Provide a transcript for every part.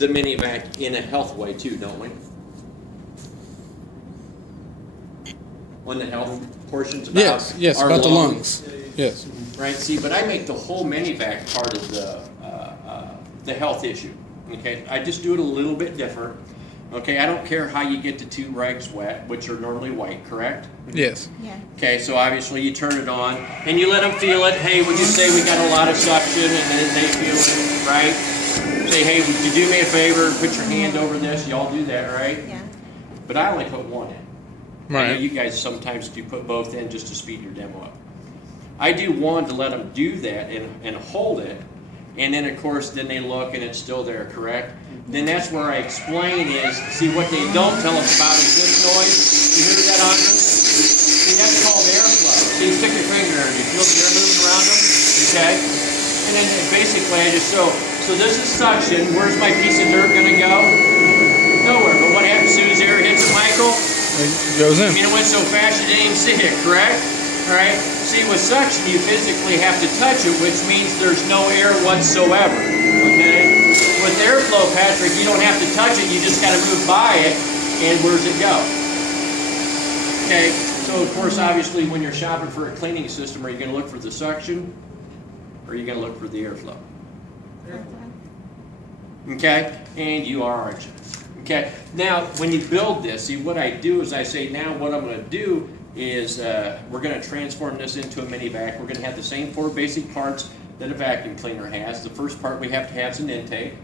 the mini vac in a health way too, don't we? On the health portions about yes, our about the lungs. Yes. Right. See, but I make the whole mini vac part of the health issue. Okay, I just do it a little bit different. Okay, I don't care how you get the two rags wet, which are normally white, correct? Yes. Yeah. Okay, so obviously you turn it on and you let them feel it. Hey, would you say we got a lot of suction? And then they feel it, right? Say, hey, would you do me a favor and put your hand over this? Y'all do that, right? Yeah. But I only put one in. I know Right. you guys sometimes do put both in just to speed your demo up. I do one to let them do that and hold it. And then, of course, then they look and it's still there, correct? Then that's where I explain is, see, what they don't tell us about is this noise. You hear that, Andres? See, that's called airflow. See, stick your finger in, you feel the air moving around them? Okay? And then basically I just show, so this is suction. Where's my piece of dirt going to go? Nowhere. But what happens as soon as air hits it, Michael? It goes I mean, in. it went so fast you didn't even see it, correct? All right. See, with suction, you physically have to touch it, which means there's no air whatsoever. Okay. With airflow, Patrick, you don't have to touch it. You just got to move by it, and where's it go? Okay. So, of course, obviously, when you're shopping for a cleaning system, are you going to look for the suction, or are you going to look for the airflow? Okay. And you are, aren't you? Okay, now when you build this, see what I do is I say now what I'm going to do is we're going to transform this into a mini vac. We're going to have the same 4 basic parts that a vacuum cleaner has. The first part we have to have is an intake.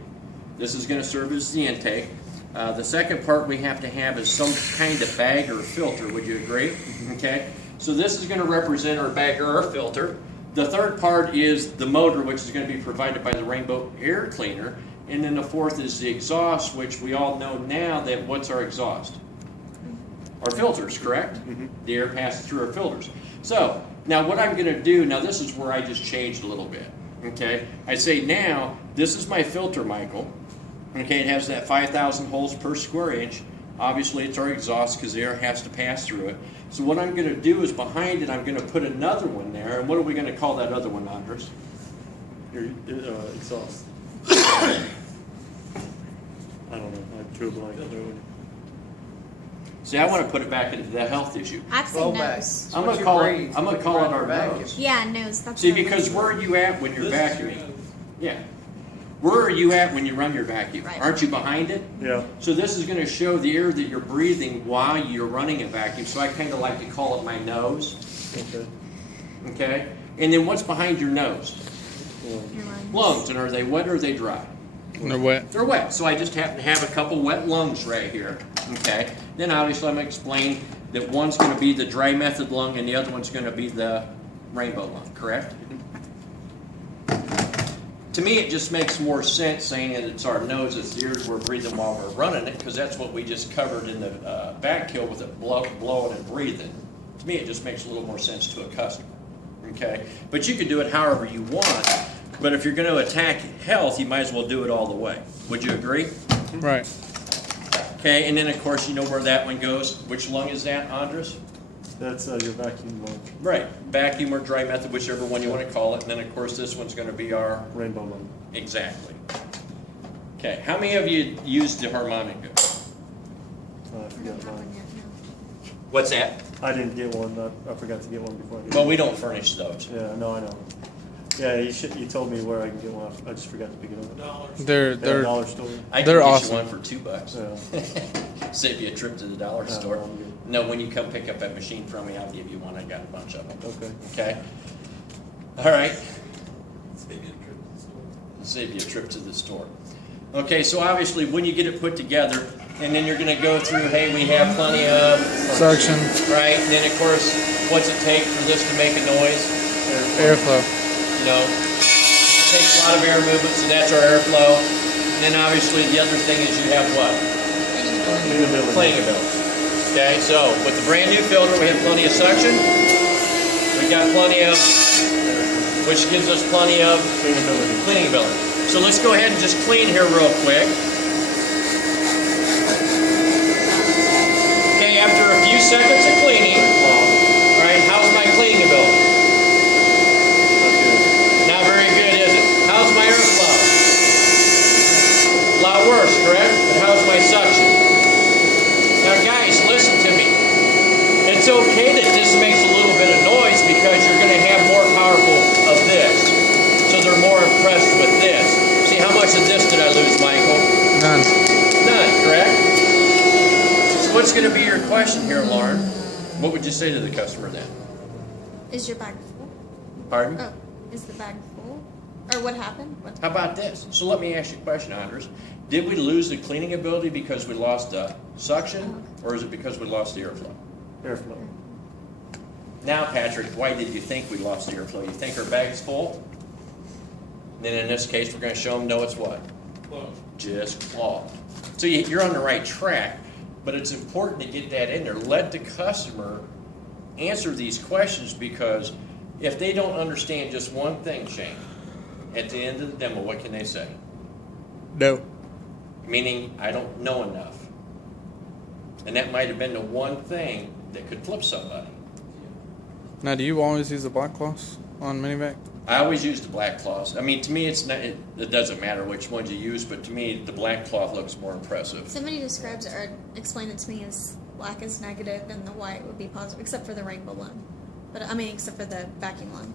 This is going to serve as the intake. The second part we have to have is some kind of bag or filter. Would you agree? Okay, so this is going to represent our bag or our filter. The third part is the motor, which is going to be provided by the Rainbow Air Cleaner. And then the fourth is the exhaust, which we all know now that what's our exhaust? Our filters, correct? The air passes through our filters. So, now what I'm going to do, now this is where I just changed a little bit, okay? I say now, this is my filter, Michael. Okay, it has that 5,000 holes per square inch. Obviously, it's our exhaust because the air has to pass through it. So what I'm going to do is behind it, I'm going to put another one there. And what are we going to call that other one, Andres? Your exhaust. I don't know. I drew a blank. See, I want to put it back into the health issue. I've seen nose. I'm gonna call it our nose. Yeah, nose. That's See, what I because was- where are you at when you're vacuuming? Yeah. Where are you at when you run your vacuum? Right. Aren't you behind it? Yeah. So this is going to show the air that you're breathing while you're running a vacuum. So I kind of like to call it my nose. Okay. Okay. And then what's behind your nose? Your lungs. Lungs. And are they wet or are they dry? They're wet. They're wet. So I just happen to have a couple wet lungs right here. Okay. Then obviously I'm going to explain that one's going to be the dry method lung and the other one's going to be the rainbow lung. Correct? To me, it just makes more sense saying that it's our nose, it's the ears we're breathing while we're running it, because that's what we just covered in the back kill with it blowing and breathing. To me, it just makes a little more sense to a customer. Okay, but you can do it however you want. But if you're going to attack health, you might as well do it all the way. Would you agree? Right. Okay, and then of course you know where that one goes. Which lung is that, Andres? That's your vacuum lung. Right, vacuum or dry method, whichever one you want to call it. And then of course this one's going to be our Rainbow lung. exactly. Okay, how many of you used the harmonica? I forgot mine. What's that? I didn't get one. I forgot to get one before I did. Well, we don't furnish those. Yeah, no, I know. Yeah, you told me where I can get one. I just forgot to pick it up. They're Dollar store. I can They're get awesome. you one for $2. Yeah. Save you a trip to the dollar store. I'm good. No, when you come pick up that machine from me, I'll give you one. I got a bunch of them. Okay. Okay? All right. Save you a trip to the store. Okay, so obviously when you get it put together, and then you're going to go through, hey, we have plenty of, suction, right? And then of course, what's it take for this to make a noise? airflow. You know, it takes a lot of air movement, so that's our airflow. And then obviously the other thing is you have what? Cleaning ability. Okay, so with the brand new filter, we have plenty of suction. We got plenty of, which gives us plenty of cleaning ability. So let's go ahead and just clean here real quick. Okay, after a few seconds of cleaning, all right, how's my cleaning ability? Not very good, is it? How's my airflow? A lot worse, it's okay that this makes a little bit of noise because you're going to have more powerful of this. So they're more impressed with this. See, how much of this did I lose, Michael? None. None, correct? So what's going to be your question here, Lauren? What would you say to the customer then? Is your bag full? Pardon? Oh, is the bag full? Or what happened? What? How about this? So let me ask you a question, Andres. Did we lose the cleaning ability because we lost the suction, or is it because we lost the airflow? Airflow. Now, Patrick, why did you think we lost the airflow? You think our bag's full? Then in this case, we're going to show them, no, it's what? Clogged. Just clogged. So you're on the right track, but it's important to get that in there. Let the customer answer these questions, because if they don't understand just one thing, Shane, at the end of the demo, what can they say? No. Meaning, I don't know enough. And that might have been the one thing that could flip somebody. Now, do you always use the black cloths on minivac? I always use the black cloth. I mean, to me, it's not, it doesn't matter which ones you use, but to me, the black cloth looks more impressive. Somebody describes it or explained it to me as black is negative and the white would be positive, except for the rainbow lung. But I mean, except for the vacuum lung.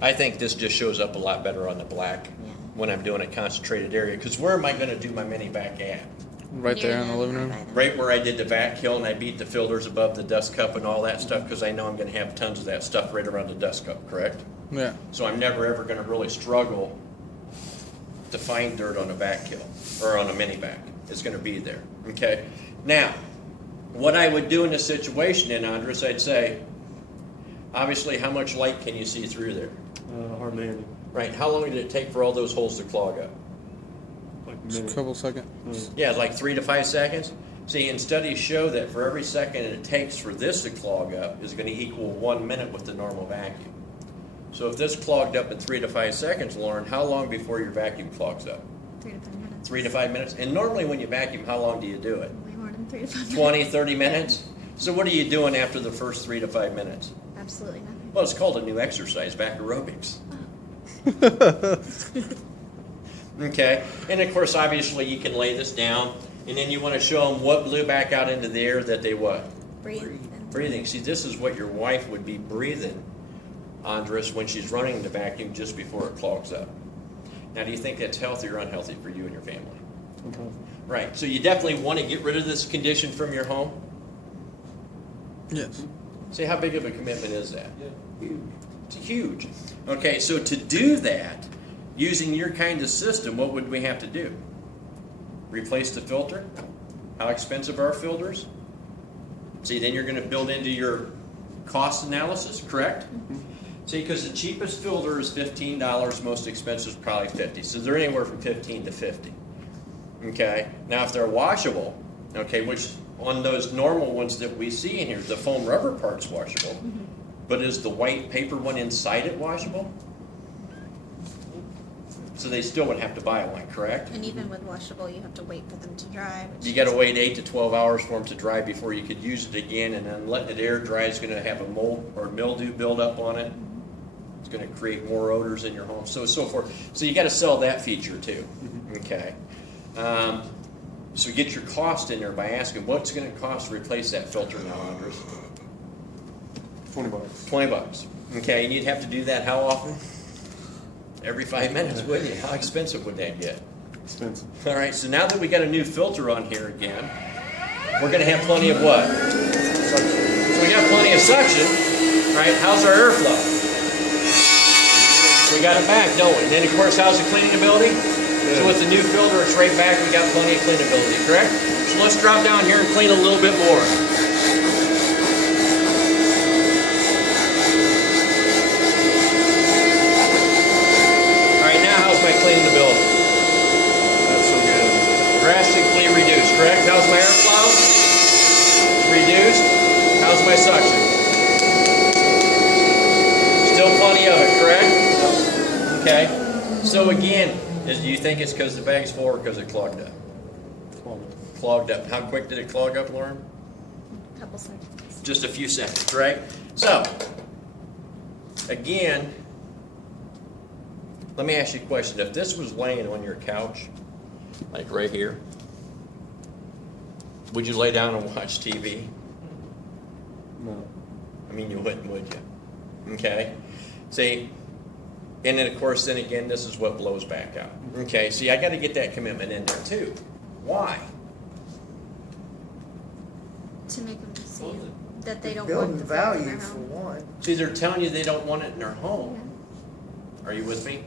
I think this just shows up a lot better on the black when I'm doing a concentrated area. Because where am I going to do my mini vac at? Right Near there in the living room. by them. Right where I did the vac kill and I beat the filters above the dust cup and all that stuff, because I know I'm going to have tons of that stuff right around the dust cup, correct? Yeah. So I'm never ever going to really struggle to find dirt on a vac kill or on a mini vac. It's going to be there. Okay. Now, what I would do in this situation, then, Andres, I'd say, obviously, how much light can you see through there? Hardly any. Right. How long did it take for all those holes to clog up? Like a Just a minute. couple seconds. Yeah, like 3 to 5 seconds. See, and studies show that for every second it takes for this to clog up is going to equal 1 minute with the normal vacuum. So if this clogged up in 3 to 5 seconds, Lauren, how long before your vacuum clogs up? 3 to 5 minutes. 3 to 5 minutes. And normally when you vacuum, how long do you do it? Way more than 3 to 5 minutes. 20, 30 minutes? So what are you doing after the first 3 to 5 minutes? Absolutely nothing. Well, it's called a new exercise, back aerobics. Okay, and of course, obviously, you can lay this down, and then you want to show them what blew back out into the air that they what? Breathe. Breathing. See, this is what your wife would be breathing, Andres, when she's running the vacuum just before it clogs up. Now, do you think that's healthy or unhealthy for you and your family? Okay. Right, so you definitely want to get rid of this condition from your home? Yes. See, how big of a commitment is that? It's huge. Okay, so to do that, using your kind of system, what would we have to do? Replace the filter? How expensive are filters? See, then you're going to build into your cost analysis, correct? See, because the cheapest filter is $15, most expensive is probably $50. So they're anywhere from $15 to $50. Okay, now if they're washable, okay, which on those normal ones that we see in here, the foam rubber part's washable, but is the white paper one inside it washable? So they still would have to buy one, correct? And even with washable, you have to wait for them to dry. Which You got to wait 8 to 12 hours for them to dry before you could use it again, and then letting it air dry is going to have a mold or mildew build up on it. It's going to create more odors in your home, so forth. So you got to sell that feature too. Okay. So get your cost in there by asking what's going to cost to replace that filter now, Andres? $20. $20. Okay, and you'd have to do that how often? Every 5 minutes, wouldn't you? How expensive would that get? Expensive. All right, so now that we got a new filter on here again, we're going to have plenty of what? So we got plenty of suction, right? How's our airflow? We got it back, don't we? And then, of course, how's the cleaning ability? So with the new filter, it's right back. We got plenty of cleanability, correct? So let's drop down here and clean a little bit more. All right, now how's my cleanability? That's so good. Drastically reduced, correct? How's my airflow? Reduced. How's my suction? Still plenty of it, correct? Okay. So again, do you think it's because the bag's full or because it clogged up? Clogged up. How quick did it clog up, Lauren? a couple seconds. Just a few seconds, right? So, again, let me ask you a question. If this was laying on your couch, like right here, would you lay down and watch TV? No. I mean, you wouldn't, would you? Okay? See, and then of course, then again, this is what blows back out. Okay, see, I got to get that commitment in there too. Why? To make them see that they don't Building want the filth in value their for home. one. See, they're telling you they don't want it in their home. Are you with me?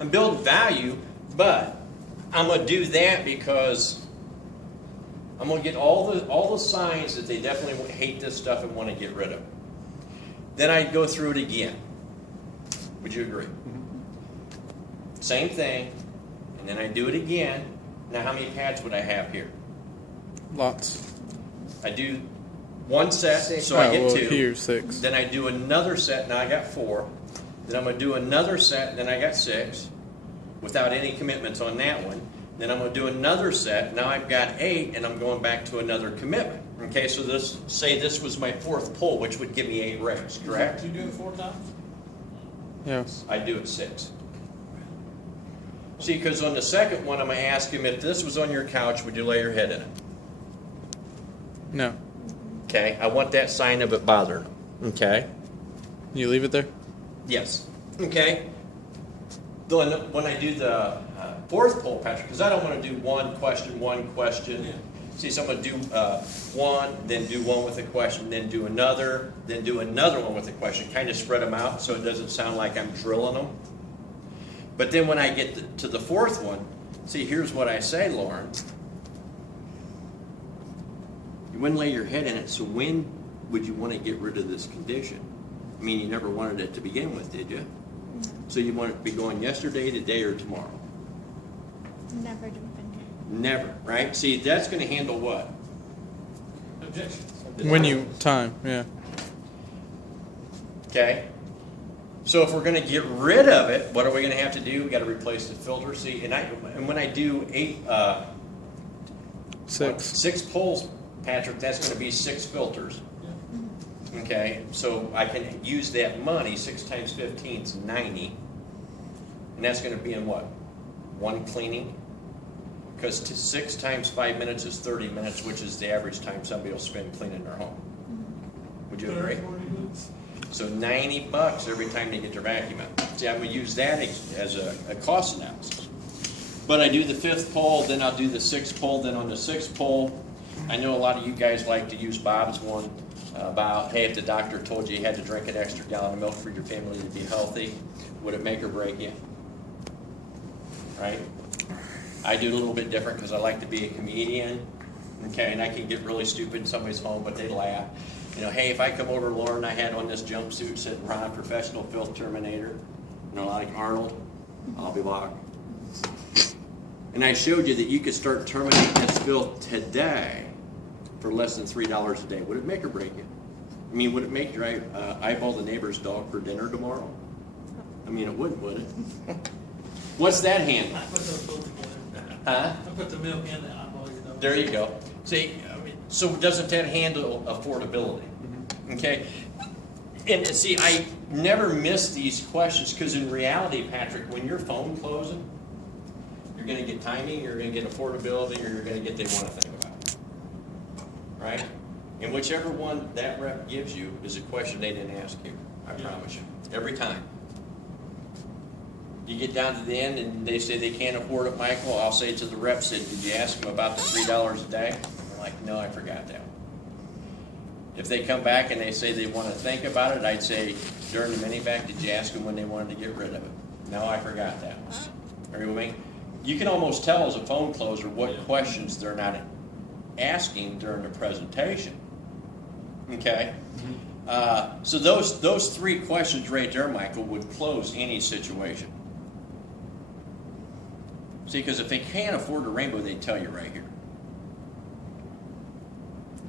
I'm building value, but I'm going to do that because I'm going to get all the signs that they definitely hate this stuff and want to get rid of it. Then I go through it again. Would you agree? Same thing, and then I do it again. Now, how many pads would I have here? Lots. I do one set, Six. so I Oh, get well, 2. here 6. Then I do another set, now I got 4. Then I'm going to do another set, and then I got 6, without any commitments on that one. Then I'm going to do another set, now I've got 8, and I'm going back to another commitment. Okay, so this, say this was my 4th pull, which would give me 8 rays, correct? You do it 4 times? Yes. I do it 6. See, because on the second one, I'm going to ask him, if this was on your couch, would you lay your head in it? No. Okay, I want that sign of it bothering him. Okay? You leave it there? Yes. Okay? Then when I do the 4th poll, Patrick, because I don't want to do one question. Yeah. See, so I'm going to do one, then do one with a question, then do another one with a question. Kind of spread them out so it doesn't sound like I'm drilling them. But then when I get to the 4th one, see, here's what I say, Lauren. You wouldn't lay your head in it, so when would you want to get rid of this condition? I mean, you never wanted it to begin with, did you? No, So you want it to be going yesterday, today, or tomorrow? never jump in here. Never, right? See, that's going to handle what? Objections. When you time, yeah. Okay? So if we're going to get rid of it, what are we going to have to do? We got to replace the filter. See, and when I do 6. 6 poles, Patrick, that's going to be 6 filters. Okay, so I can use that money, 6 times 15 is 90. And that's going to be in what? 1 cleaning? Because 6 times 5 minutes is 30 minutes, which is the average time somebody will spend cleaning their home. Would you agree? 40 minutes. So $90 every time they get their vacuum out. See, I'm going to use that as a cost analysis. But I do the 5th poll, then I'll do the 6th poll, then on the 6th poll, I know a lot of you guys like to use Bob's one about, hey, if the doctor told you you had to drink an extra gallon of milk for your family to be healthy, would it make or break you? Right? I do it a little bit different because I like to be a comedian. Okay, and I can get really stupid in somebody's home, but they laugh. You know, hey, if I come over, Lauren, I had on this jumpsuit, said Ron, professional filth terminator, you know, like Arnold, I'll be locked. And I showed you that you could start terminating this filth today for less than $3 a day. Would it make or break you? I mean, would it make your eyeball the neighbor's dog for dinner tomorrow? I mean, it wouldn't, would it? What's that handle? I put those both together. Huh? I put the milk in the eyeball, you know. There you go. See, I mean, so doesn't that handle affordability? Okay? And see, I never miss these questions because in reality, Patrick, when your phone closing, you're going to get timing, you're going to get affordability, or you're going to get they want to think about it. Right? And whichever one that rep gives you is a question they didn't ask you. I promise you. Every time. You get down to the end and they say they can't afford it, Michael, I'll say to the rep, did you ask them about the $3 a day? I'm like, no, I forgot that one. If they come back and they say they want to think about it, I'd say, during the mini-vac, did you ask them when they wanted to get rid of it? No, I forgot that one. Are you with me? You can almost tell as a phone closer what questions they're not asking during the presentation. Okay? So those 3 questions right there, Michael, would close any situation. See, because if they can't afford a rainbow, they tell you right here.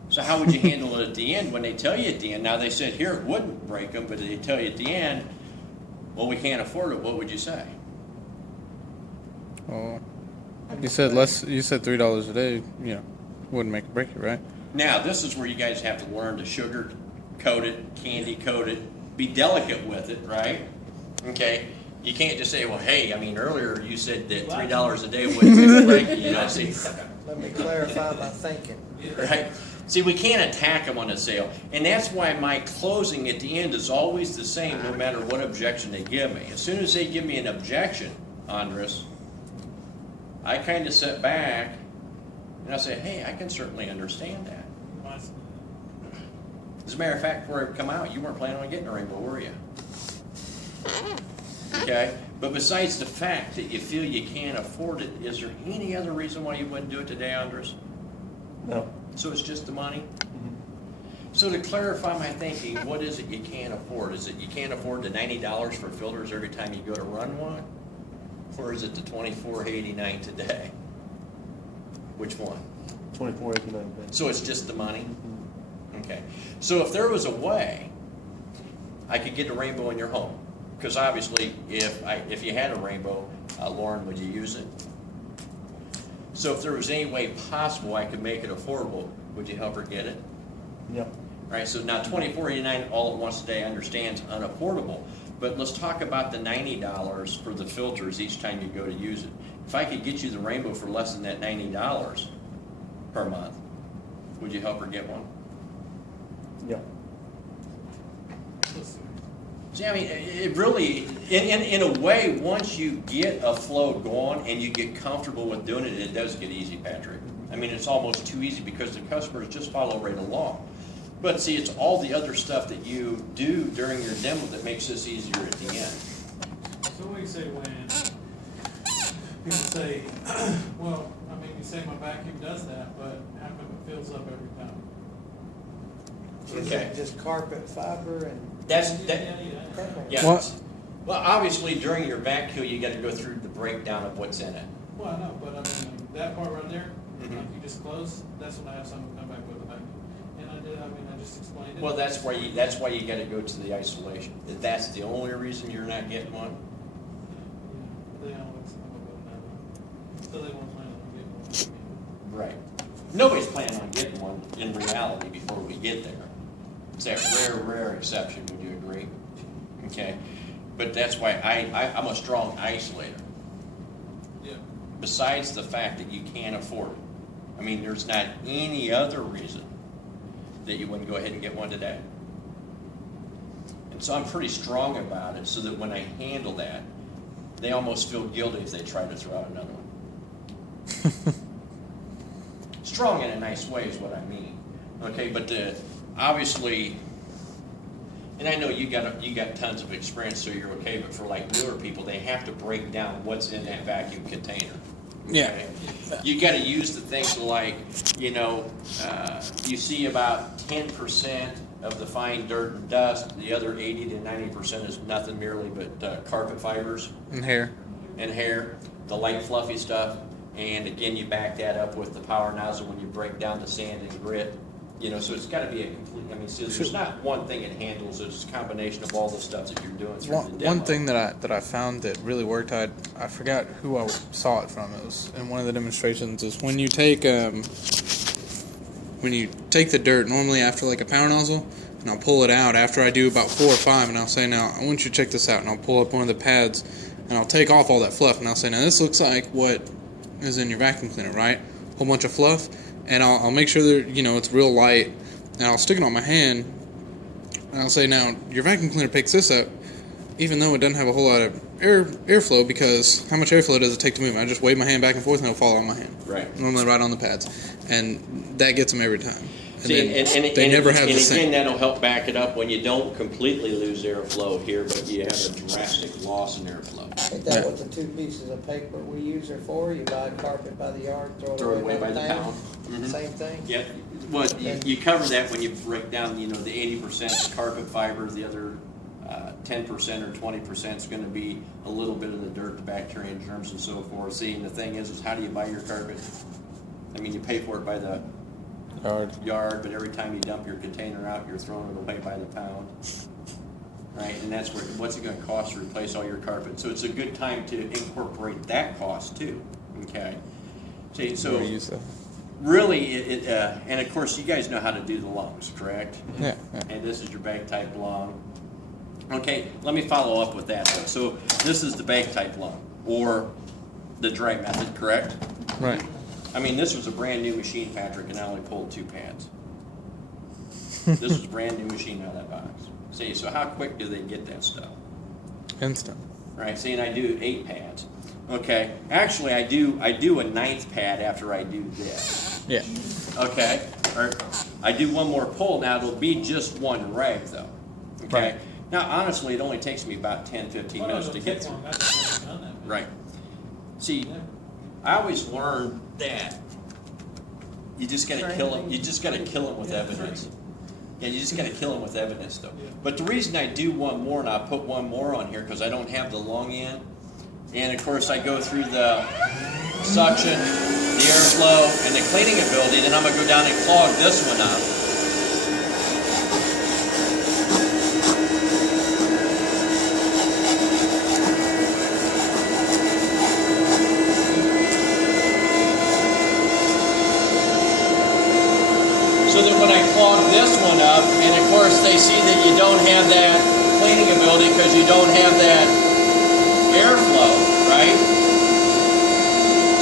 So how would you handle it at the end when they tell you at the end? Now they said here it wouldn't break them, but they tell you at the end, well, we can't afford it. What would you say? Oh, you said less. You said $3 a day. You know, wouldn't make or break it, right? Now this is where you guys have to learn to sugar coat it, candy coat it, be delicate with it, right? Okay. You can't just say, well, hey, I mean, earlier you said that $3 a day wouldn't make or break you. You know, see, Let me clarify my thinking. Right? See, we can't attack them on a sale. And that's why my closing at the end is always the same, no matter what objection they give me. As soon as they give me an objection, Andres, I kind of sit back and I say, hey, I can certainly understand that. As a matter of fact, before it come out, you weren't planning on getting a rainbow, were you? Okay? But besides the fact that you feel you can't afford it, is there any other reason why you wouldn't do it today, Andres? No. So it's just the money? Mhm. So to clarify my thinking, what is it you can't afford? Is it you can't afford the $90 for filters every time you go to run one? Or is it the $24.89 today? Which one? 24.89. So it's just the money? Okay. So if there was a way I could get a rainbow in your home, because obviously if you had a rainbow, Lauren, would you use it? So if there was any way possible I could make it affordable, would you help her get it? Yeah. Right, so now $24.89 all at once a day, I understand, is unaffordable. But let's talk about the $90 for the filters each time you go to use it. If I could get you the rainbow for less than that $90 per month, would you help her get one? Yeah. See, I mean, it really, in a way, once you get a flow going and you get comfortable with doing it, it does get easy, Patrick. I mean, it's almost too easy because the customers just follow right along. But see, it's all the other stuff that you do during your demo that makes this easier at the end. So what do you say when people say, well, I mean, you say my vacuum does that, but how come it fills up every time? Is Okay. it just carpet fiber and? That's, Yeah. yeah. What? Well, obviously, during your vacuum, you gotta go through the breakdown of what's in it. Well, I know, but I mean, that part right there, Mhm. like you just closed, that's when I have someone come back with a vacuum. And I just explained it. Well, that's why you gotta go to the isolation. That's the only reason you're not getting one? Yeah, they always come up with that. So they won't plan on getting one. Right. Nobody's planning on getting one in reality before we get there. It's that rare exception, would you agree? Okay, but that's why I'm a strong isolator. Yeah. Besides the fact that you can't afford it. I mean, there's not any other reason that you wouldn't go ahead and get one today. And so I'm pretty strong about it so that when I handle that, they almost feel guilty if they try to throw out another one. Strong in a nice way is what I mean. Okay, but obviously, and I know you got tons of experience, so you're okay. But for like newer people, they have to break down what's in that vacuum container. Yeah. Okay? You got to use the things like, you see about 10% of the fine dirt and dust. The other 80 to 90% is nothing merely but carpet fibers And hair. and hair, the light fluffy stuff. And again, you back that up with the power nozzle when you break down the sand and grit. So it's got to be a complete, so there's not one thing it handles, it's a combination of all the stuff that you're doing through the demo. One thing that I found that really worked, I forgot who I saw it from. It was in one of the demonstrations. Is when you take the dirt normally after like a power nozzle, and I'll pull it out after I do about 4 or 5, and I'll say, now I want you to check this out, and I'll pull up one of the pads, and I'll take off all that fluff, and I'll say, now this looks like what is in your vacuum cleaner, right? Whole bunch of fluff, and I'll make sure that it's real light, and I'll stick it on my hand, and I'll say, now your vacuum cleaner picks this up, even though it doesn't have a whole lot of airflow, because how much airflow does it take to move? I just wave my hand back and forth, and it'll fall on my hand. Right. Normally right on the pads, and that gets them every time. See, They never have the and same. again, that'll help back it up when you don't completely lose airflow here, but you have a drastic loss in airflow. Ain't that what the 2 pieces of paper we use are for? You buy carpet by the yard, throw it away by the pound. Mhm. Same thing? Yeah, well, you cover that when you break down, the 80% carpet fiber, the other 10% or 20% is going to be a little bit of the dirt, the bacteria and germs and so forth. See, and the thing is how do you buy your carpet? I mean, you pay for it by the yard, but every time you dump your container out, you're throwing it away by the pound. Right, and that's what's it going to cost to replace all your carpet? So it's a good time to incorporate that cost too. Okay, see, so really, and of course, you guys know how to do the lungs, correct? Yeah. And this is your bag type lung. Okay, let me follow up with that though. So this is the bag type lung or the dry method, correct? Right. I mean, this was a brand new machine, Patrick, and I only pulled 2 pads. This was a brand new machine out of that box. See, so how quick do they get that stuff? Instant. Right, see, and I do 8 pads. Okay, actually I do a 9th pad after I do this. Yeah. Okay, or I do one more pull. Now it'll be just 1 rag though. Okay, Right. now honestly it only takes me about 10-15 Well, no, minutes to it'll get take through. long. I've just never done that. Right. See, Yeah. I always learned that you just gotta kill them. You just gotta kill them with Yeah, evidence. Yeah, you just gotta kill them with evidence though. Yeah. But the reason I do one more, and I put one more on here, because I don't have the long end. And of course I go through the suction, the airflow, and the cleaning ability, then I'm gonna go down and clog this one up. So that when I clog this one up, and of course they see that you don't have that cleaning ability because you don't have that airflow, right?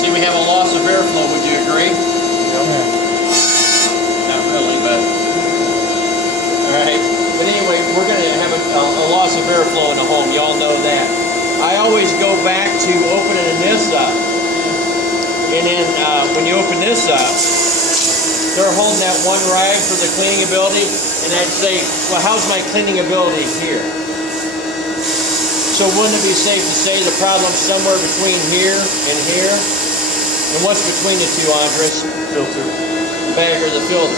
See, we have a loss of airflow, would you agree? Not really, but... Alright, but anyway, we're going to have a loss of airflow in the home, y'all know that. I always go back to opening this up. And then when you open this up, they're holding that 1 rag for the cleaning ability, and I'd say, well, how's my cleaning ability here? So wouldn't it be safe to say the problem's somewhere between here and here? And what's between the two, Andres? Filter. The bag or the filter.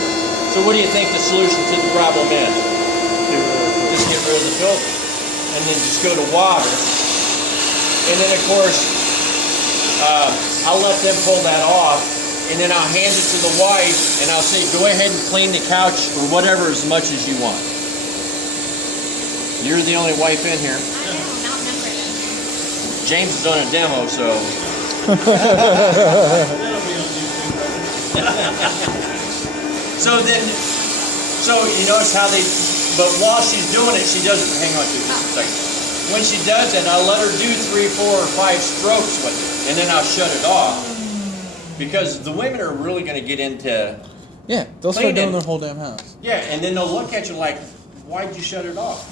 So what do you think the solution to the problem is? Just get rid of the filter. And then just go to water. And then of course, I'll let them pull that off. And then I'll hand it to the wife and I'll say, go ahead and clean the couch or whatever as much as you want. You're the only wife in here. I know, not numbered in here. James is on a demo, so. That'll be on YouTube. So you notice how they, but while she's doing it, she doesn't, hang on to it just a second. When she does it, I'll let her do 3, 4, or 5 strokes with it, and then I'll shut it off. Because the women are really going to get into, Yeah, they'll start Clean doing it. their whole damn house. yeah, and then they'll look at you like, why'd you shut it off?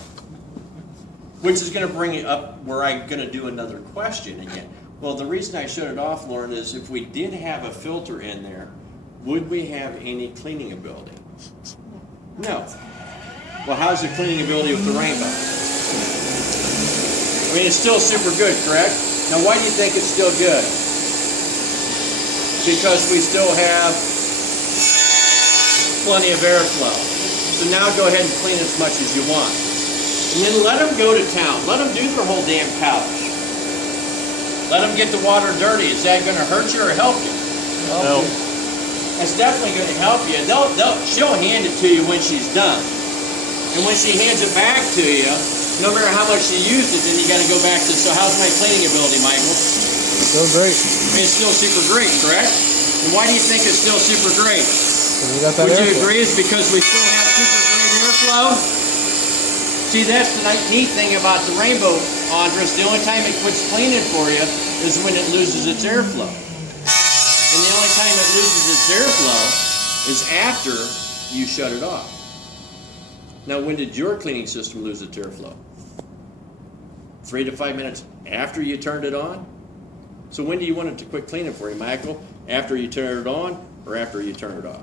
Which is going to bring it up where I'm going to do another question again. Well, the reason I shut it off, Lauren, is if we did have a filter in there, would we have any cleaning ability? No. Well, how's the cleaning ability with the Rainbow? I mean, it's still super good, correct? Now, why do you think it's still good? Because we still have plenty of airflow. So now go ahead and clean as much as you want. And then let them go to town. Let them do their whole damn couch. Let them get the water dirty. Is that going to hurt you or help you? No. It's definitely going to help you. She'll hand it to you when she's done. And when she hands it back to you, no matter how much she used it, then you got to go back to, so how's my cleaning ability, Michael? Still great. I mean, it's still super great, correct? And why do you think it's still super great? 'Cause we got that Would you airflow. agree it's because we still have super great airflow? See, that's the neat thing about the Rainbow, Andres. The only time it quits cleaning for you is when it loses its airflow. And the only time it loses its airflow is after you shut it off. Now, when did your cleaning system lose its airflow? 3 to 5 minutes after you turned it on? So when do you want it to quit cleaning for you, Michael? After you turn it on or after you turn it off?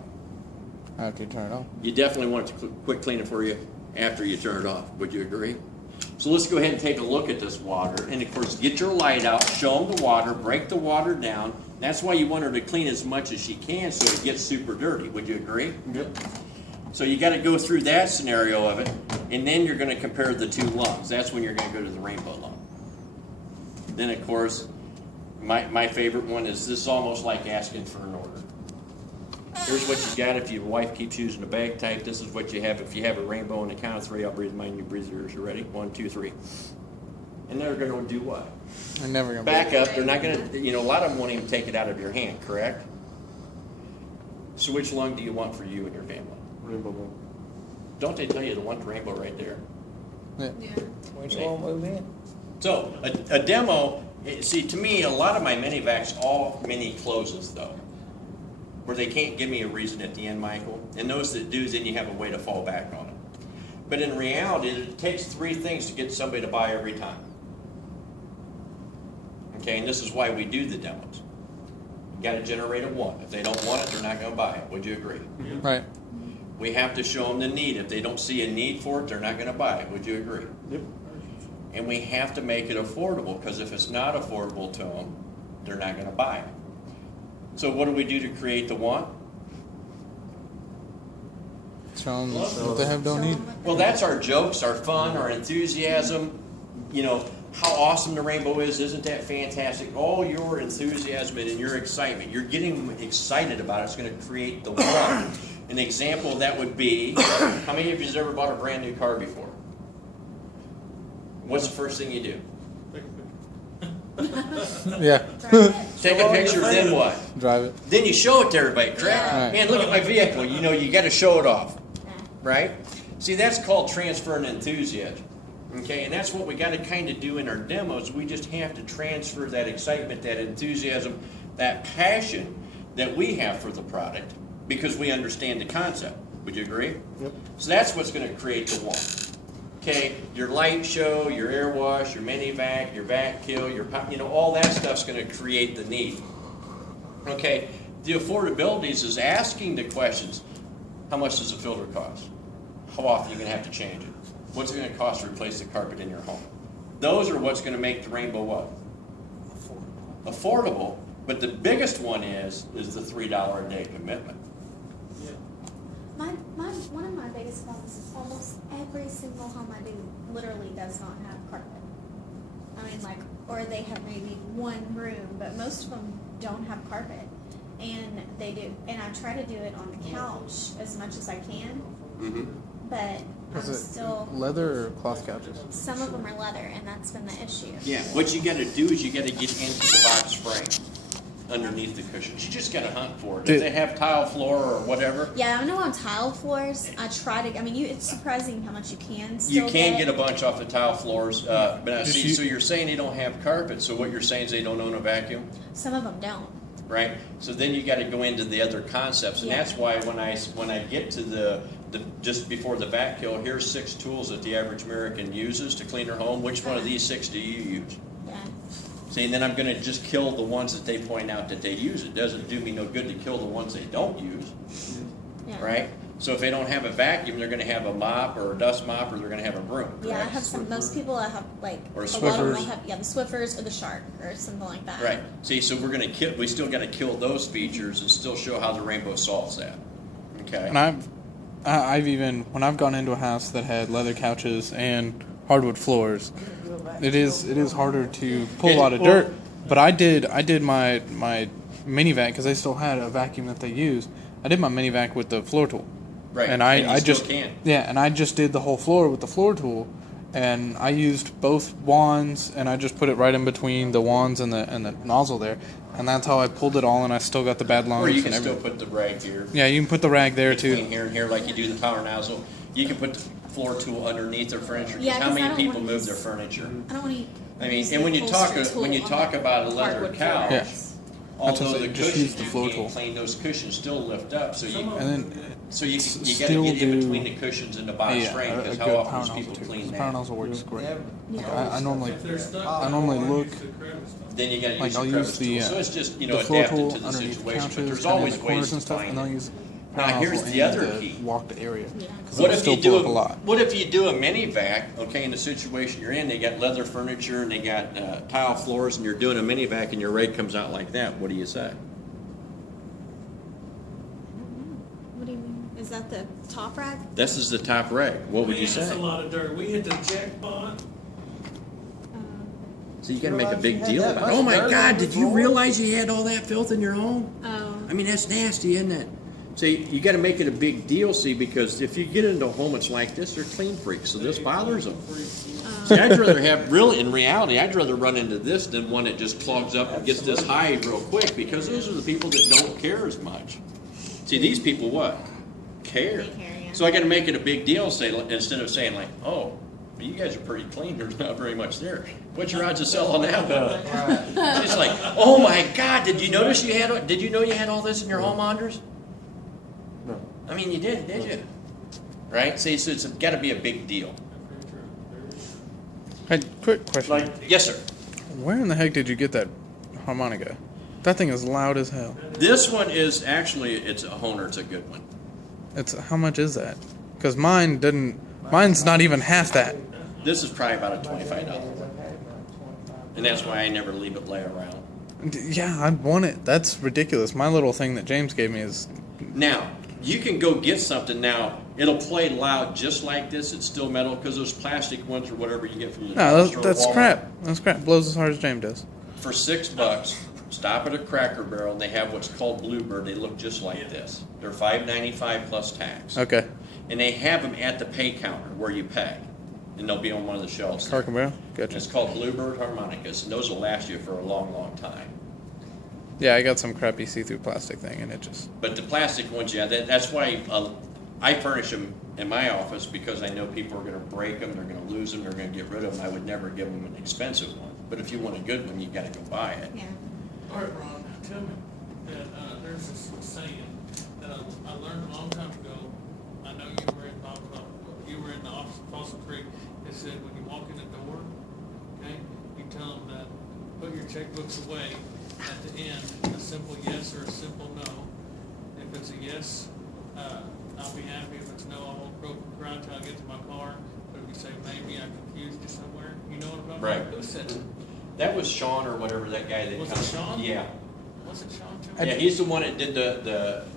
After you turn it on. You definitely want it to quit cleaning for you after you turn it off. Would you agree? So let's go ahead and take a look at this water. And of course, get your light out, show them the water, break the water down. That's why you want her to clean as much as she can so it gets super dirty. Would you agree? Yep. So you got to go through that scenario of it, and then you're going to compare the 2 lungs. That's when you're going to go to the Rainbow lung. Then of course, my favorite one is this is almost like asking for an order. Here's what you got if your wife keeps using the bag type. This is what you have if you have a Rainbow on the count of 3. I'll breathe mine, you breathe yours. You ready? 1, 2, 3. And they're going to do what? They're never gonna Back up. They're not going to, a lot of them won't even take it out of your hand, correct? So which lung do you want for you and your family? Rainbow one. Don't they tell you the one Rainbow right there? Yeah. Which one move in? So a demo, see, to me, a lot of my mini vacs all mini closes though. where they can't give me a reason at the end, Michael. And those that do, then you have a way to fall back on it. But in reality, it takes 3 things to get somebody to buy every time. Okay, and this is why we do the demos. You got to generate a want. If they don't want it, they're not going to buy it. Would you agree? Right. We have to show them the need. If they don't see a need for it, they're not going to buy it. Would you agree? Yep. And we have to make it affordable, because if it's not affordable to them, they're not going to buy it. So what do we do to create the want? Show them what they have, don't need. Well, that's our jokes, our fun, our enthusiasm. You know, how awesome the rainbow is. Isn't that fantastic? All your enthusiasm and your excitement. You're getting them excited about it. It's going to create the want. An example of that would be, how many of you have ever bought a brand new car before? What's the first thing you do? Yeah. Take a picture, then what? Drive it. Then you show it to everybody, correct? Yeah. Right. Man, look at my vehicle. You know, you got to show it off, right? See, that's called transferring enthusiasm. Okay, and that's what we got to kind of do in our demos. We just have to transfer that excitement, that enthusiasm, that passion that we have for the product, because we understand the concept. Would you agree? Yep. So that's what's going to create the want. Okay, your light show, your air wash, your mini vac, your vac kill, your pop, you know, all that stuff's going to create the need. Okay, the affordabilities is asking the questions: how much does a filter cost? How often are you going to have to change it? What's it going to cost to replace the carpet in your home? Those are what's going to make the rainbow what? Affordable. But the biggest one is the $3 a day commitment. One of my biggest problems is almost every single home I do literally does not have carpet. I mean, like, or they have maybe one room, but most of them don't have carpet. And they do, and I try to do it on the couch as much as I can, Mm-hmm. but I'm Is it still, leather or cloth couches? some of them are leather, and that's been the issue. Yeah, what you got to do is you got to get into the box frame underneath the cushions. You just got to hunt for it. If they have tile floor or whatever, Yeah, I know on tile floors, I try to, I mean, it's surprising how much you can still you can get a bunch off the tile floors. But I Just see, you- so you're saying they don't have carpet. So what you're saying is they don't own a vacuum, Some of them don't. right? So then you got to go into the other concepts, and Yeah. that's why when I get to the just before the vac kill, here's 6 tools that the average American uses to clean their home. Which one of these 6 do you use? Yeah. See, and then I'm going to just kill the ones that they point out that they use. It doesn't do me no good to kill the ones they don't use, Yeah. right? So if they don't have a vacuum, they're going to have a mop or a dust mop, or they're going to have a broom. Yeah, I correct? have some. Most people that have like Or a lot of them will Swiffers. have the Swiffers or the Shark or something like that. Right. See, so we're going to kill. We still got to kill those features and still show how the rainbow solves that. Okay. And I've even, when I've gone into a house that had leather couches and hardwood floors, it is harder to pull a lot of dirt. But I did my mini vac, because they still had a vacuum that they used. I did my mini vac with the floor tool. Right. And you I still just can. Yeah, and I just did the whole floor with the floor tool, and I used both wands, and I just put it right in between the wands and the nozzle there, and that's how I pulled it all, and I still got the bad lungs Or you and can still everything. put the rag here. Yeah, you can put the rag there Between too. here and here, like you do the power nozzle. You can put the floor tool underneath their furniture. 'Cause Yeah, how 'cause I many don't people wanna move use- their furniture? I don't want to. I mean, and when you talk about a leather hardwood couch, floors. Yeah. although what I the said, just cushions use the you floor can't tool. clean, those cushions still lift up. So you And then so you got to still get in do- between the cushions and the box yeah, frame, a because good how often power does nozzle people too. clean 'Cause that? power nozzle works great. Yeah. I normally If they're stuck, I normally look- use the crevice stuff. Then you got to like use I'll the use crevice the tool. So it's just the adapted floor to tool the underneath the situation. But couches, there's and then always the ways corners to and stuff, find and I'll it. use Now, power here's nozzle the in other the key. locked area. Yeah. 'Cause What it'll if still you blow do up a lot? What if you do a mini vac? Okay, in the situation you're in, they got leather furniture and they got tile floors, and you're doing a mini vac, and your rag comes out like that. What do you say? What do you mean? Is that the top rack? This is the top rag. What would you Man, That's say? a lot of dirt. We hit the jackpot. So you got to make a Realize big you had deal that about it. much Oh my dirt God! on Did the you floor? realize you had all that filth in your home? Oh. I mean, that's nasty, isn't it? So you got to make it a big deal, see, because if you get into a home that's like this, they're clean freaks, so this bothers them. See, I'd rather have, really, in reality, I'd rather run into this than one that just clogs up and gets this high real quick, because those are the people that don't care as much. See, these people what? Care. They care, yeah. So I got to make it a big deal, say, instead of saying like, oh, you guys are pretty clean, there's not very much there. What's your odds of selling that one? She's like, oh my God, did you know you had all this in your home, Andres? No. I mean, you did you? Right? See, so it's got to be a big deal. Hey, quick question. Like, Yes, sir. Where in the heck did you get that harmonica? That thing is loud as hell. This one is actually, it's a Hohner. It's a good one. It's how much is that? Because mine's not even half that. This is probably about a $25 one. And that's why I never leave it lay around. Yeah, I want it. That's ridiculous. My little thing that James gave me is. Now, you can go get something now. It'll play loud just like this. It's still metal because those plastic ones or whatever you get from the No, dollar store or that's Walmart. crap. That's crap. Blows as hard as James does. For $6, stop at a Cracker Barrel and they have what's called Bluebird. They look just like this. They're $5.95 plus tax. Okay. And they have them at the pay counter where you pay. And they'll be on one of the shelves. there. Cracker Barrel? And Gotcha. it's called Bluebird harmonicas, and those will last you for a long, long time. Yeah, I got some crappy see-through plastic thing, and it just. But the plastic ones, yeah, that's why I furnish them in my office because I know people are going to break them, they're going to lose them, they're going to get rid of them. I would never give them an expensive one. But if you want a good one, you got to go buy it. Yeah. All right, Ron, tell me that there's this saying that I learned a long time ago. I know you were in the office of Fossil Creek. It said when you walk in the door, okay, you tell them that put your checkbooks away. At the end, a simple yes or a simple no. If it's a yes, I'll be happy. If it's no, I won't cry until I get to my car. But if you say maybe I confused you somewhere, you know what I'm talking Right. about? Who said that? That was Sean or whatever, that guy that Was it comes. Sean? Yeah. Was it Sean too? Yeah, he's the one that did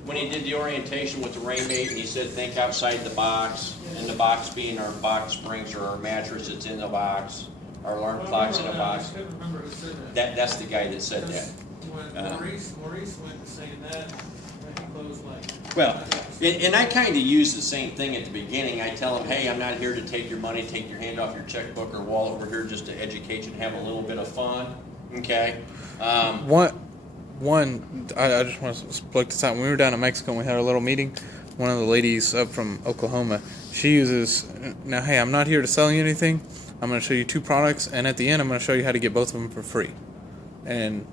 when he did the orientation with the Rainmate, and he said think outside the box, and the box being our box springs or our mattress that's in the box, our alarm clock's in a I box. just couldn't remember who said that. That's the guy that said that. Because when Maurice went to say that, he closed late. Well, and I kind of use the same thing at the beginning. I tell them, hey, I'm not here to take your money, take your hand off your checkbook or wallet. We're here just to educate you and have a little bit of fun. Okay? I just want to split this out. When we were down in Mexico and we had our little meeting, one of the ladies up from Oklahoma, she uses, now, hey, I'm not here to sell you anything. I'm going to show you 2 products, and at the end, I'm going to show you how to get both of them for free. And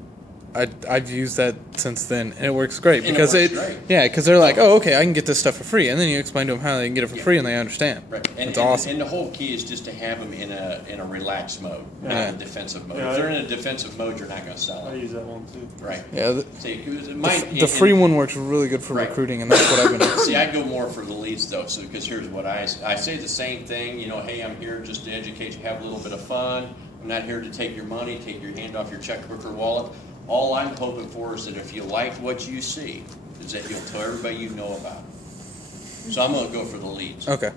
I've used that since then, and it works great. And it Because works great. yeah, because they're like, oh, okay, I can get this stuff for free. And then you explain to them how they can get it for free, and they understand. Right. And, It's awesome. And the whole key is just to have them in a relaxed mode, not Yeah. a defensive mode. Yeah, If they're in a defensive mode, you're not going to sell I them. use that one too. Right. Yeah, See, the free one works really good for Right. recruiting, and that's what I've been doing. See, I go more for the leads though, so because here's what I say the same thing. You know, hey, I'm here just to educate you, have a little bit of fun. I'm not here to take your money, take your hand off your checkbook or wallet. All I'm hoping for is that if you like what you see, is that you'll tell everybody you know about it. So I'm going to go for the leads. Okay,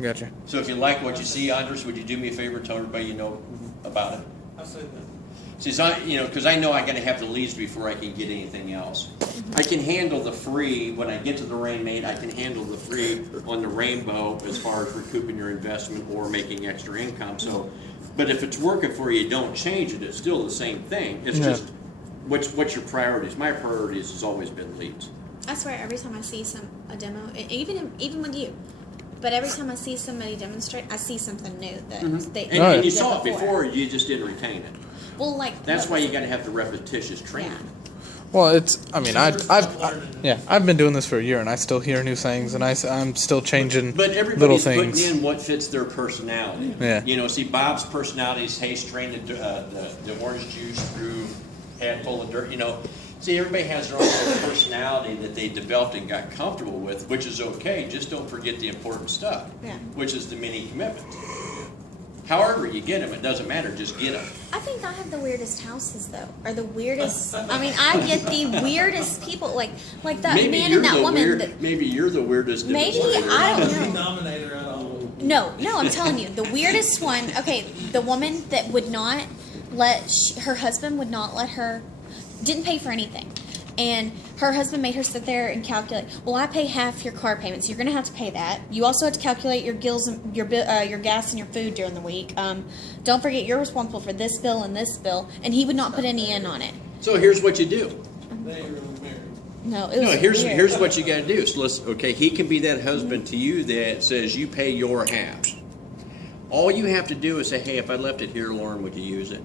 gotcha. So if you like what you see, Andres, would you do me a favor, tell everybody you know about it? I said that. See, so because I know I got to have the leads before I can get anything else. I can handle the free when I get to the Rainmate. I can handle the free on the Rainbow as far as recouping your investment or making extra income. So, but if it's working for you, don't change it. It's still the same thing. It's Yeah. just what's your priorities. My priorities has always been leads. I swear, every time I see a demo, even with you, but every time I see somebody demonstrate, I see something new that they And, Right. and you did saw it before, you just didn't retain it. Well, like That's what why was you it? got to have the repetitious training. Yeah. Well, I've been doing this for a year, and I still hear new things, and I'm still changing But little everybody's putting things. in what fits their personality. Yeah. You know, see, Bob's personality is, hey, strain the orange juice through a handful of dirt. You know, see, everybody has their own little personality that they developed and got comfortable with, which is okay. Just don't forget the important stuff, Yeah. which is the mini commitments. However you get them, it doesn't matter. Just get them. I think I have the weirdest houses though, or the weirdest. I mean, I get the weirdest people, like that man and that woman. Maybe you're the weirdest. Maybe, demonstrator. I don't know. Denominator at all. No, I'm telling you, the weirdest one. Okay, the woman that would not her husband would not let her, didn't pay for anything, and her husband made her sit there and calculate. Well, I pay half your car payments. You're going to have to pay that. You also have to calculate your gas and your food during the week. Don't forget you're responsible for this bill and this bill, and he would not put any in on it. So here's what you do. They ain't really married. No, it was No, here's weird. here's what you got to do. So let's, okay, he can be that husband to you that says you pay your half. All you have to do is say, hey, if I left it here, Lauren, would you use it?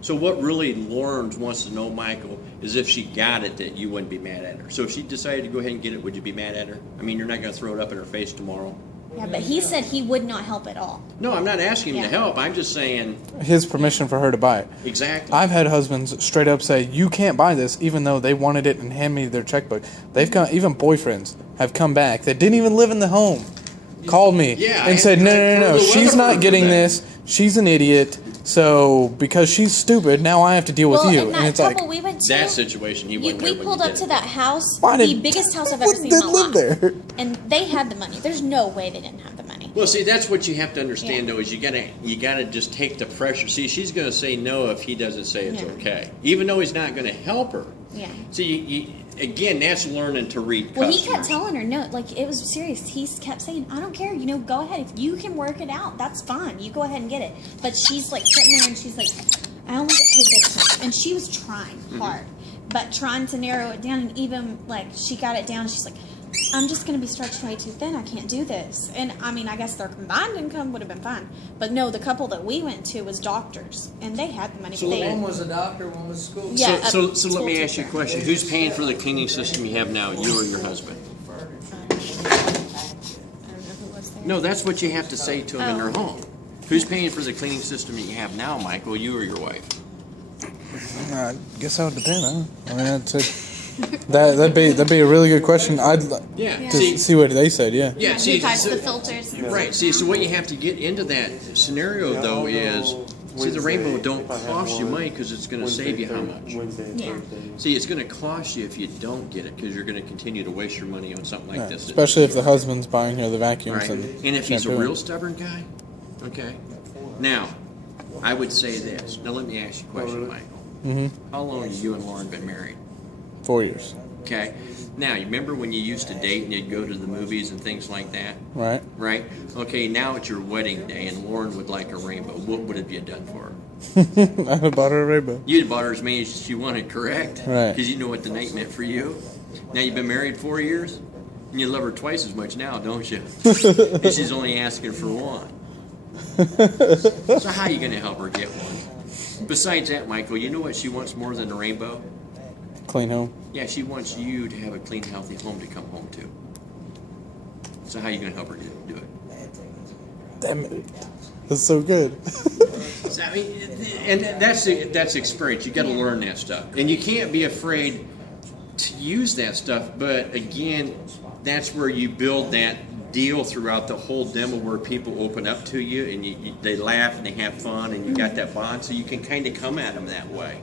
So what really Lauren wants to know, Michael, is if she got it, that you wouldn't be mad at her. So if she decided to go ahead and get it, would you be mad at her? I mean, you're not going to throw it up in her face tomorrow. Yeah, but he said he would not help at all. No, I'm not asking him to Yeah. help. I'm just saying, His permission for her to buy it. exactly. I've had husbands straight up say, "You can't buy this," even though they wanted it and hand me their checkbook. They've come, even boyfriends have come back that didn't even live in the home, called me Yeah, and said, "No, I've no, heard no, no, the she's weather not for getting that. this. She's an idiot. So because she's stupid, now I have to deal with Well, you." in And that it's like, couple we went to, That situation, he wouldn't we live when pulled you up did to it. that house, why the did biggest house I've ever seen in they my live life. there? And they had the money. There's no way they didn't have the money. Well, see, that's what you have to understand, Yeah. though, is you gotta just take the pressure. See, she's gonna say no if he doesn't say it's Yeah. okay, even though he's not gonna help her. Yeah. See, again, that's learning to read Well, customers. he kept telling her no, like it was serious. He kept saying, "I don't care. You know, go ahead. If you can work it out, that's fine. You go ahead and get it." But she's like sitting there and she's like, "I only get paid this much," and she was trying hard, but trying to narrow it down. And even like she got it down. She's like, "I'm just going to be stretched way too thin. I can't do this." And I mean, I guess their combined income would have been fine, but no, the couple that we went to was doctors, and they had the money. So but they, One was a doctor, one was a school. Yeah. So let school me ask you a teacher. question. Who's paying for the cleaning system you have now, you or your husband? I don't know who was there. No, that's what you have to say to them in their Oh. home. Who's paying for the cleaning system that you have now, Michael, you or your wife? I guess that would depend. Huh? I mean, that'd be a really good question. I'd Yeah. Yeah. to see what they said. Yeah. Yeah, Who see, types so- the filters? right. See, so what you have to get into that scenario, though, is see, the rainbow don't cost you money because it's going to save you how much? Wednesday, Yeah. Thursday. See, it's going to cost you if you don't get it because you're going to continue to waste your money on something like Yeah, this. especially if the husband's buying her the vacuums Right. and And if he's a shampoo. real stubborn guy, okay. Now, I would say this. Now, let me ask you a question, Michael. Mm-hmm. How long have you and Lauren been married? 4 years, Okay. Now, you remember when you used to date and you'd go to the movies and things like that, right? right? Okay, now it's your wedding day and Lauren would like a rainbow. What would have you done for her? I would bought her a rainbow. You'd bought her as many as she wanted, correct? Right. Because you know what the night meant for you. Now you've been married 4 years, and you love her twice as much now, don't you? And she's only asking for one. So how are you going to help her get one? Besides that, Michael, you know what she wants more than a rainbow? Clean home. Yeah, she wants you to have a clean, healthy home to come home to. So how are you going to help her do it? Damn it. That's so good. So, I mean, and that's experience. You got to learn that stuff, and you can't be afraid to use that stuff. But again, that's where you build that deal throughout the whole demo, where people open up to you and they laugh and they have fun, and you got that bond, so you can kind of come at them that way.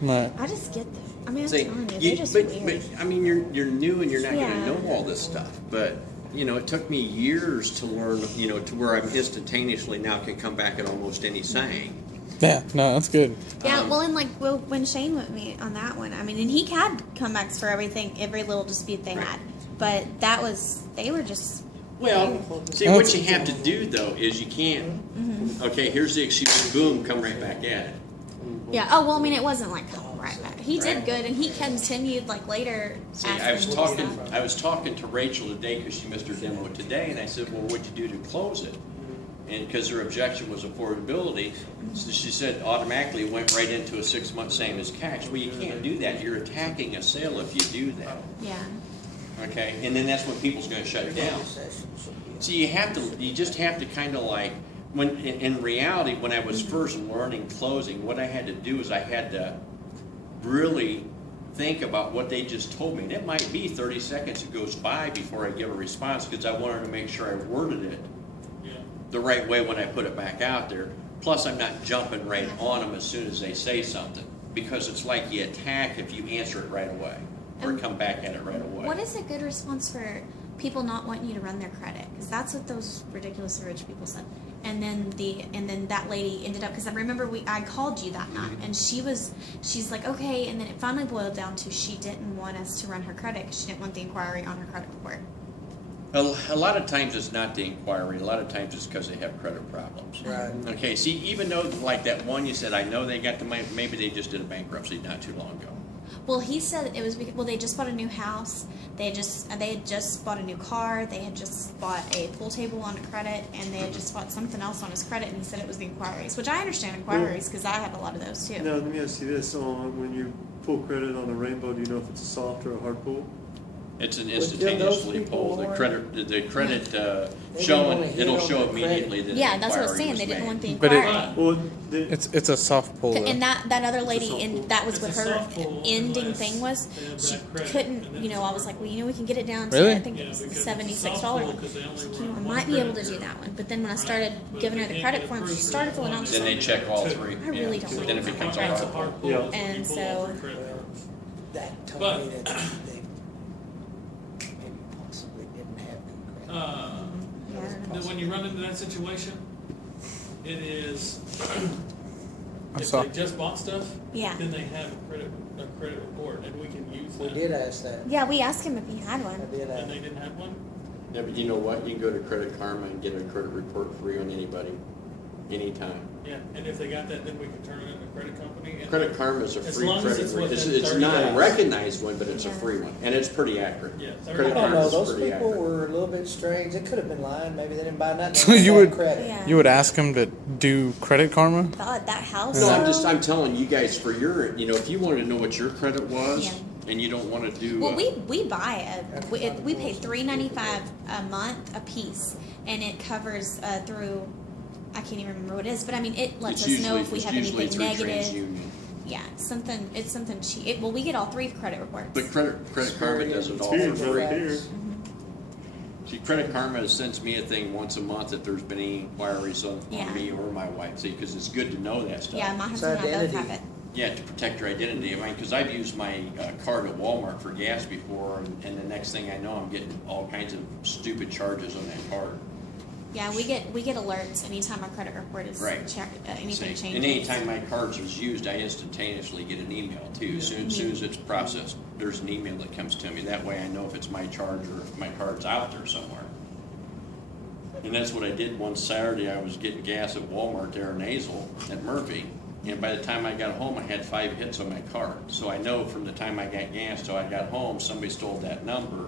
Right. I just get them. I mean, I'm See, telling you, you- they're just but weird. I mean, you're new and you're not going Yeah. to know all this stuff, but. You know, it took me years to learn, you know, to where I'm instantaneously now can come back at almost any saying. Yeah. No, that's good. Yeah, well, and like when Shane went with me on that one, I mean, and he had comebacks for everything, every little dispute they had, but they were just. Well, see, what you have to do, though, is you can't, okay, here's the excuse, boom, come right back at it. Yeah. Oh well, I mean, it wasn't like right back. He did good, and he continued like later. See, I was talking to Rachel today because she missed her demo today, and I said, well, what'd you do to close it? And because her objection was affordability, so she said automatically it went right into a 6-month same as cash. Well, you can't do that. You're attacking a sale if you do that. Yeah. Okay, and then that's when people's going to shut it down. So you just have to kind of like, when in reality, when I was first learning closing, what I had to do is I had to really think about what they just told me. And it might be 30 seconds that goes by before I give a response because I wanted to make sure I worded it Yeah. the right way when I put it back out there. Plus, I'm not jumping right on them as soon as they say something because it's like you attack if you answer it right away or come back at it right away. What is a good response for people not wanting you to run their credit? Because that's what those ridiculously rich people said. And then that lady ended up, because I remember I called you that night, and she's like, okay, and then it finally boiled down to she didn't want us to run her credit because she didn't want the inquiry on her credit report. A lot of times it's not the inquiry. A lot of times it's because they have credit problems. Right. Okay, see, even though like that one you said, I know they got the money, maybe they just did a bankruptcy not too long ago. Well, he said it was because, well, they just bought a new house. They had just bought a new car. They had just bought a pool table on credit, and they had just bought something else on his credit. And he said it was the inquiries, which I understand inquiries because I have a lot of those too. Now, let me ask you this, when you pull credit on a Rainbow, do you know if it's a soft or a hard pull? It's an those instantaneously people pull. The are- credit They didn't showing, wanna hit it'll on show the immediately that Yeah, the that's what I was inquiry saying. was They didn't made. want the But it- inquiry. Well, It's a soft pull though. And that other lady, soft pull. and that was It's what a her soft pull ending unless thing was. they have She bad credit, couldn't, and then you know, it's I was a like, well, you know, we can get it down to, Really? I think Yeah, it was because it's a $76 soft pull one. 'cause they only She's like, run you know, I one might be able to credit do bureau. that one. But then when I started But giving if her the they credit can't form, get she approved started for filling that out one, Then they something. check all three. I really Yeah. don't So like then it that. becomes a That's a hard hard pull. pull. Yeah. when you And pull so- all three credit Well, cards. that told But- me that they maybe possibly didn't have good credit. Yeah, I don't know. When you run into that situation, it is, I if saw. they just bought stuff, Yeah. then they have a credit report, and we can use We that. did ask that. Yeah, we asked him if he had I one. did ask. And they didn't have one? Yeah, but you know what? You can go to Credit Karma and get a credit report free on anybody, anytime. Yeah, and if they got that, then we can turn it into a credit company. and- Credit Karma is a As free long as credit. it's It's within 30 not a days. recognized one, but it's a Yeah. free one, and it's pretty accurate. Yeah, 30 Credit I don't Karma know, is those pretty people accurate. were a little bit strange. They could have been lying. Maybe they didn't buy nothing. So They you had would- credit. Yeah. You would ask him to do Credit Karma? God, that house. No, though. I'm telling you guys for your, if you wanted to know what your credit was, Yeah. and you don't want to do. Well, we buy we pay $3.95 a month a piece, and it covers through. I can't even remember what it is, but I mean, it lets us know if we have anything through negative. TransUnion. Yeah, it's something cheap. Well, we get all 3 credit reports. But Credit Karma does it all for Experience free. right here. See, Credit Karma sends me a thing once a month if there's been any inquiries on Yeah. me or my wife. See, because it's good to know that stuff. Yeah, my husband and I both identity. have it. Yeah, to protect your identity. I mean, because I've used my card at Walmart for gas before, and the next thing I know, I'm getting all kinds of stupid charges on that card. Yeah, we get alerts anytime our credit report is Right. anything See, changes. and anytime my card is used, I instantaneously get an email too. As soon as it's processed, there's an email that comes to me. That way I know if it's my charge or if my card's out there somewhere. And that's what I did one Saturday. I was getting gas at Walmart there in Azle at Murphy. And by the time I got home, I had 5 hits on my card. So I know from the time I got gas till I got home, somebody stole that number.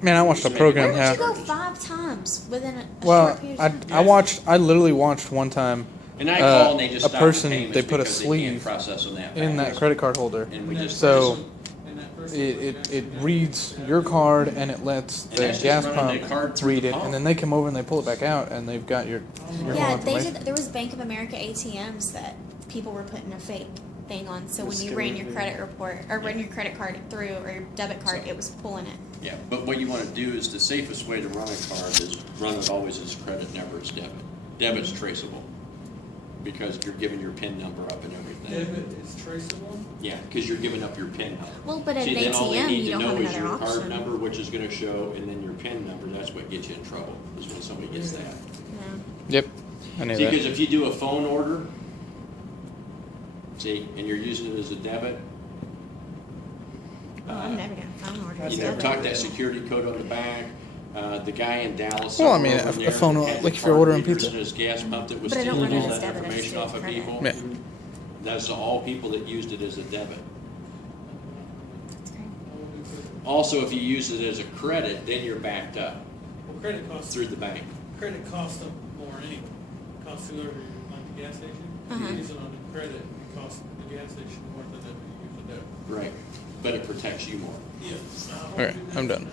Man, I watched a Where program would have. you go 5 times within a Well, short period of time? I literally watched one time And I call and they a just stop person, the payments they put a because they can't sleeve process on that in that fast. credit card holder. And we just So And that person- it reads your card and it lets And the that's just gas running the card pump through read the it, pump. and then they come over and they pull it back out and they've got your whole Yeah, they information. did. There was Bank of America ATMs that people were putting a fake thing on. So when you Scan ran your it. credit report or ran your credit card through or your debit card, it was pulling it. Yeah, but what you want to do is the safest way to run a card is run it always as credit, never as debit. Debit's traceable because you're giving your PIN number up and everything. Debit is traceable? Yeah, because you're giving up your PIN number. Well, but at See, an then all they ATM, need you to don't know have is another your card option. number, which is going to show, and then your PIN number. That's what gets you in trouble. Is when somebody gets that. No. Yep, I knew See, that. because if you do a phone order, see, and you're using it as a debit. Oh, I'm never gonna phone order. You know, talk that security code on the back. The guy in Dallas. Well, I mean, over a there phone, that had like the if you're card ordering readers pizza. in his gas pump that was But I don't stealing run all it as that debit, I just information do it off of credit. people. Yeah. That's all people that used it as a debit. That's great. Also, if you use it as a credit, then you're backed up Well, credit costs, through the bank. credit costs them more anyway. Costs whoever, like the gas station, if Uh-huh. you use it on the credit, it costs the gas station more than if you use a debit. Right. But it protects you more. Yeah. Okay, I'm done.